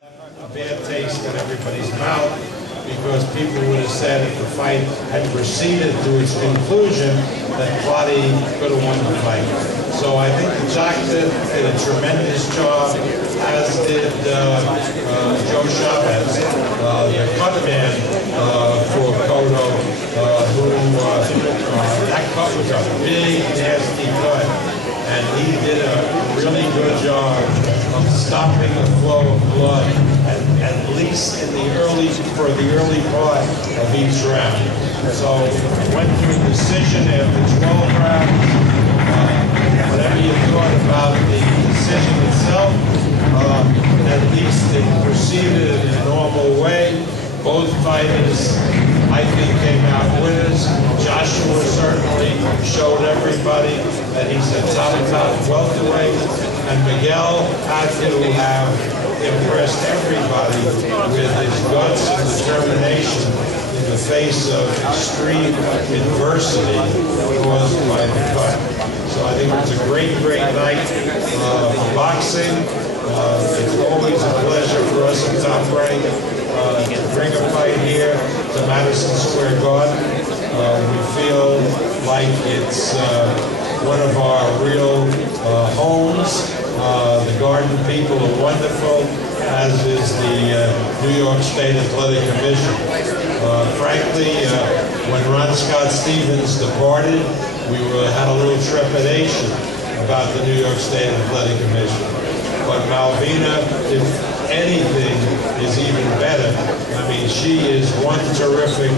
A bad taste in everybody's mouth because people would have said if the fight had proceeded to its conclusion that Clottey could have won the fight. So I think the doctor did a tremendous job, as did Joe Chavez, the cut man for Cotto, that cut was a big, nasty cut, and he did a really good job of stopping the flow of blood, at least in the early part of each round. So went to a decision after 12 rounds. Whatever you thought about the decision itself, at least it proceeded in a normal way. Both fighters, I think, came out winners. Joshua certainly showed everybody that he's a top welterweight, and Miguel had to have impressed everybody with his guts and determination in the face of extreme adversity caused by the cut. So I think it was a great night for boxing. It's always a pleasure for us at Top Rank to bring a fight here to Madison Square Garden. We feel like it's one of our real homes. The Garden people are wonderful, as is the New York State Athletic Commission. Frankly, when Ron Scott Stevens departed, we had a little trepidation about the New York State Athletic Commission. But Malvina, if anything, is even better. I mean, she is one terrific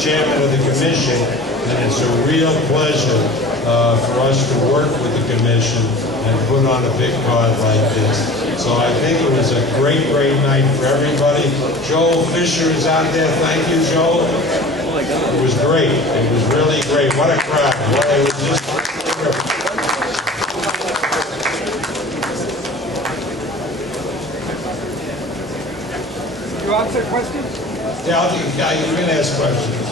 chairman of the commission, and it's a real pleasure for us to work with the commission and put on a big card like this. So I think it was a great night for everybody. Joel Fisher is out there. Thank you, Joel. It was great. It was really great. What a crowd. It was just terrific. You answer questions? Yeah, you can ask questions.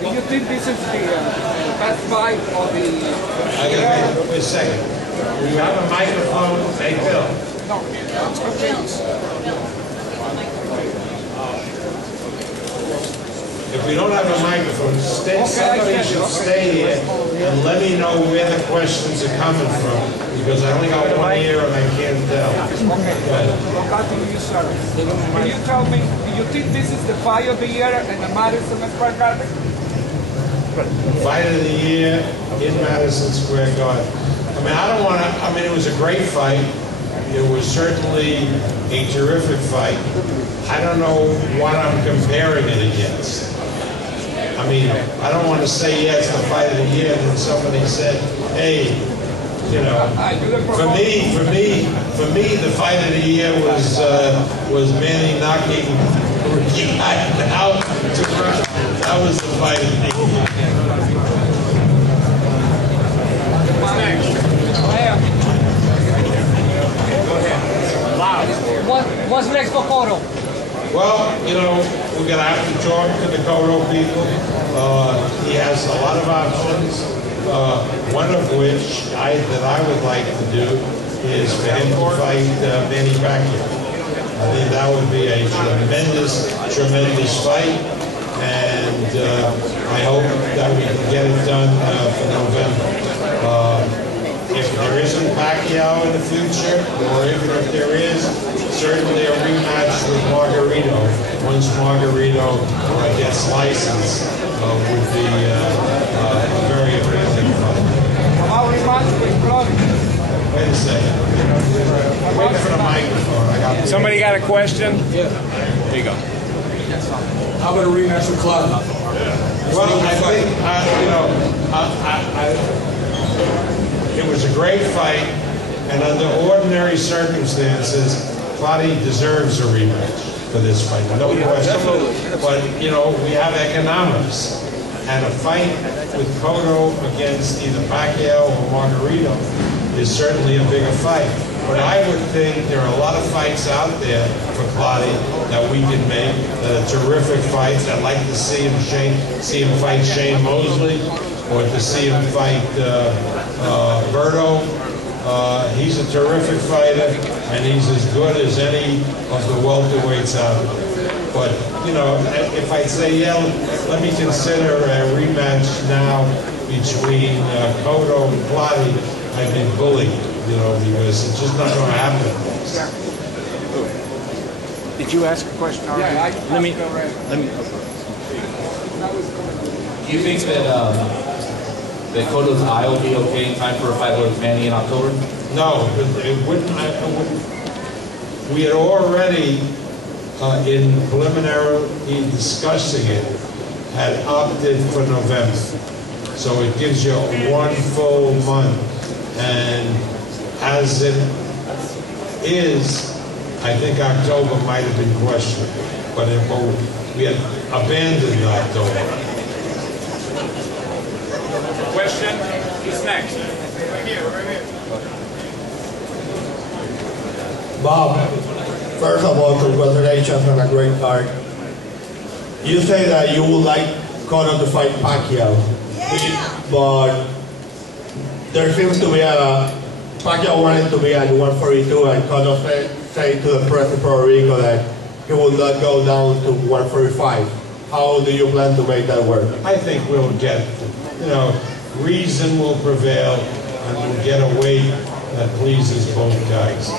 Do you think this is the best fight of the year? Wait a second. You have a microphone. Hey, Bill. No, it's okay. If we don't have a microphone, somebody should stay here and let me know where the questions are coming from, because I only got one ear and I can't tell. Okay. Can you tell me, do you think this is the fight of the year in the Madison Square Garden? Fight of the year in Madison Square Garden. I mean, I don't want to, I mean, it was a great fight. It was certainly a terrific fight. I don't know what I'm comparing it against. I mean, I don't want to say, yeah, it's the fight of the year, and then somebody said, hey, you know, for me, the fight of the year was Manny knocking Ricky out to run. That was the fight of the year. What's next? Go ahead. What's next for Cotto? Well, you know, we're going to have to talk to the Cotto people. He has a lot of options, one of which that I would like to do is for him to fight Manny Pacquiao. I think that would be a tremendous fight, and I hope that we can get it done for November. If there isn't Pacquiao in the future, or even if there is, certainly a rematch with Margarito, once Margarito gets licensed, would be a very appealing fight. How rematch with Clottey? Wait a second. Wait for the microphone. Somebody got a question? Yeah. There you go. How about a rematch with Clottey? Well, I think, you know, it was a great fight, and under ordinary circumstances, Clottey deserves a rematch for this fight, no question. But, you know, we have economics, and a fight with Cotto against either Pacquiao or Margarito is certainly a bigger fight. But I would think there are a lot of fights out there for Clottey that we can make that are terrific fights. I'd like to see him fight Shane Mosley, or to see him fight Berto. He's a terrific fighter, and he's as good as any of the welterweights out there. But, you know, if I say, yeah, let me consider a rematch now between Cotto and Clottey, I'd be bullied, you know, because it's just not going to happen. Did you ask a question already? Yeah, let me. Do you think that that Cotto's eye will be okay in time for a fight with Manny in October? No, it wouldn't. We had already, in preliminary discussing it, had opted for November. So it gives you 1 full month. And as it is, I think October might have been questionable. But we had abandoned October. Question? Who's next? Bob, first of all, congratulations on a great card. You say that you would like Cotto to fight Pacquiao, but there seems to be Pacquiao wanted to be at 142, and Cotto said to the press in Puerto Rico that he will not go down to 145. How do you plan to make that work? I think we'll get, you know, reason will prevail, and we'll get a weight that pleases both guys.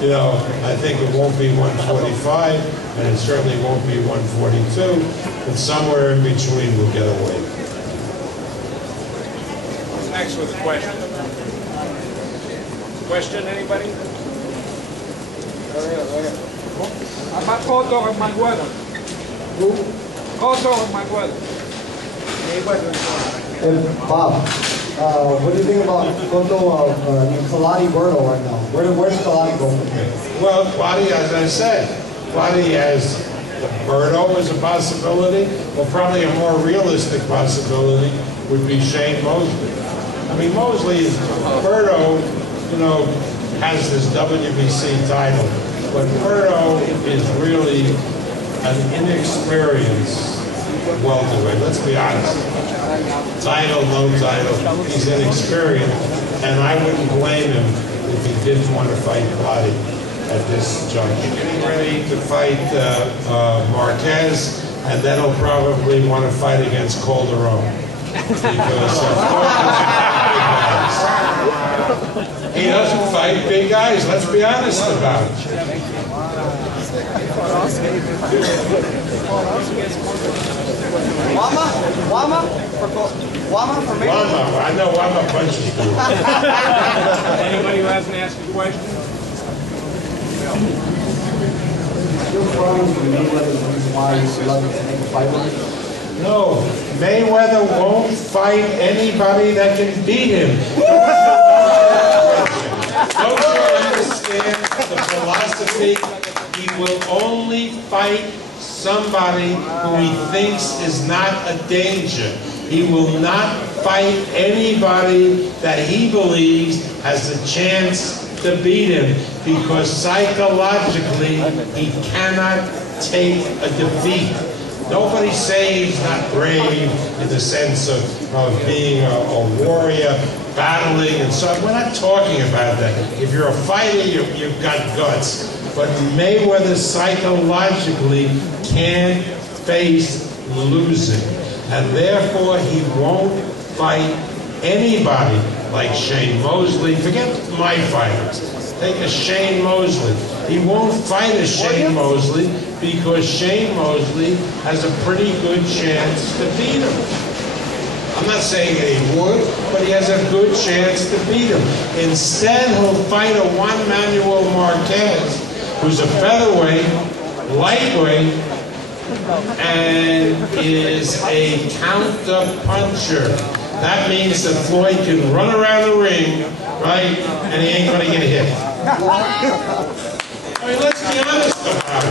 You know, I think it won't be 145, and it certainly won't be 142, but somewhere in between we'll get a weight. Who's next with a question? Question, anybody? How about Cotto and Mayweather? Who? Cotto and Mayweather. Bob, what do you think about Cotto Clottey Berto right now? Where's Clottey going from here? Well, Clottey, as I said, Clottey has Berto as a possibility. Well, probably a more realistic possibility would be Shane Mosley. I mean, Berto, you know, has this WBC title, but Berto is really an inexperienced welterweight. Let's be honest. Title, no title, he's inexperienced, and I wouldn't blame him if he didn't want to fight Clottey at this juncture. He's getting ready to fight Marquez, and then he'll probably want to fight against Calderon. Because he doesn't fight big guys, let's be honest about it. Wama for me? Wama, I know Wama punches people. Anybody who hasn't asked a question? You're probably Mayweather the reason why you love to make a fight with him? No, Mayweather won't fight anybody that can beat him. Don't you understand the philosophy? He will only fight somebody who he thinks is not a danger. He will not fight anybody that he believes has a chance to beat him, because psychologically he cannot take a defeat. Nobody's saying he's not brave in the sense of being a warrior, battling and so on. We're not talking about that. If you're a fighter, you've got guts. But Mayweather psychologically can't face losing. And therefore he won't fight anybody like Shane Mosley. Forget my fighters. Take a Shane Mosley. He won't fight a Shane Mosley because Shane Mosley has a pretty good chance to beat him. I'm not saying that he would, but he has a good chance to beat him. Instead, he'll fight a Juan Manuel Marquez, who's a featherweight, lightweight, and is a counter-puncher. That means that Floyd can run around the ring, right, and he ain't going to get hit. I mean, let's be honest about it.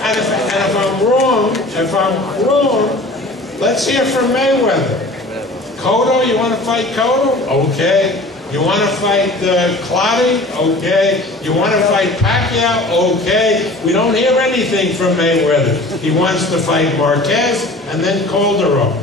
And if I'm wrong, let's hear from Mayweather. Cotto, you want to fight Cotto? Okay. You want to fight Clottey? Okay. You want to fight Pacquiao? Okay. We don't hear anything from Mayweather. He wants to fight Marquez and then Calderon.